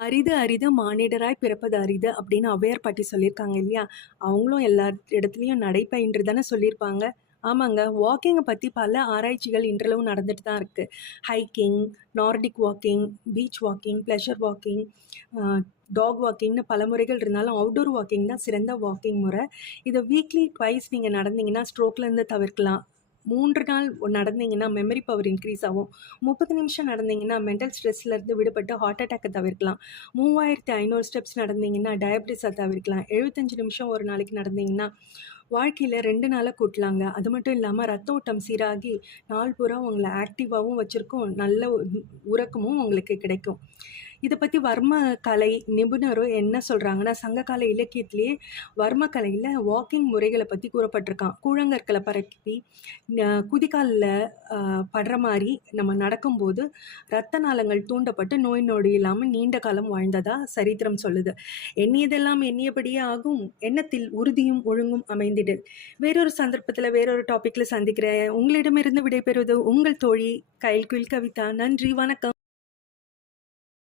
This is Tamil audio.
அரிது அரிது மானிடராய் பிறப்பது அரிது அப்படின்னு ஔவையார் பாட்டி சொல்லியிருக்காங்க இல்லையா? அவங்களும் எல்லா இடத்துலயும் நடைபயின்று தானே சொல்லியிருப்பாங்க. ஆமாங்க. வாக்கிங்க பத்தி பல ஆராய்ச்சிகள் இன்றளவும் நடந்துட்டு தான் இருக்கு. Hiking, Nordic walking, beach walking, pleasure walking, a dog வாக்கிங்ன்னு பல முறைகள் இருந்தாலும், அவுட்டோர் வாக்கிங் தான் சிறந்த வாக்கிங் முறை. இத வீக்லி ட்வைஸ் நீங்க நடந்தீங்கன்னா, ஸ்ட்ரோக்லேருந்து தவிர்க்கலாம். 3 நாள் நடந்தீங்கன்னா, மெமரி பவர் இன்க்ரீஸ் ஆகும். 30 நிமிஷம் நடந்தீங்கன்னா, மென்டல் ஸ்ட்ரெஸ்லேருந்து விடுபட்டு ஹார்ட் அட்டாக்க தவிர்க்கலாம். 3500 ஸ்டெப்ஸ் நடந்தீங்கன்னா, டயபிட்டிஸ தவிர்க்கலாம். 75 நிமிஷம் ஒரு நாளைக்கு நடந்தீங்கன்னா, வாழ்க்கையில 2 நாள கூட்டலாங்க. அது மட்டும் இல்லாம ரத்த ஓட்டம் சீராகி, நாள் பூரா உங்கள ஆக்டிவாவும் வச்சிருக்கும். நல்ல உறக்கமும் உங்களுக்கு கிடைக்கும். இத பத்தி வர்ம கலை நிபுணரும் என்ன சொல்றாங்கன்னா, சங்ககால இலக்கியத்திலேயே வர்ம கலையில வாக்கிங் முறைகள பத்தி கூறப்பட்டிருக்காம். கூழாங்கற்கள பரப்பி குதிகால்ல அ படுற மாரி நம்ம நடக்கும்போது, ரத்த நாளங்கள் தூண்டப்பட்டு நோய் நொடி இல்லாம நீண்ட காலம் வாழ்ந்ததா சரித்திரம் சொல்லுது. எண்ணியதெல்லாம் எண்ணியபடியே ஆகும். எண்ணத்தில் உறுதியும் ஒழுங்கும் அமைந்திடில். வேறொரு சந்தர்ப்பத்தில வேறொரு டாபிக்ல சந்திக்கிறேன். உங்களிடமிருந்து விடைபெறுவது உங்கள் தோழி கயல்குயில் கவிதா. நன்றி, வணக்கம்.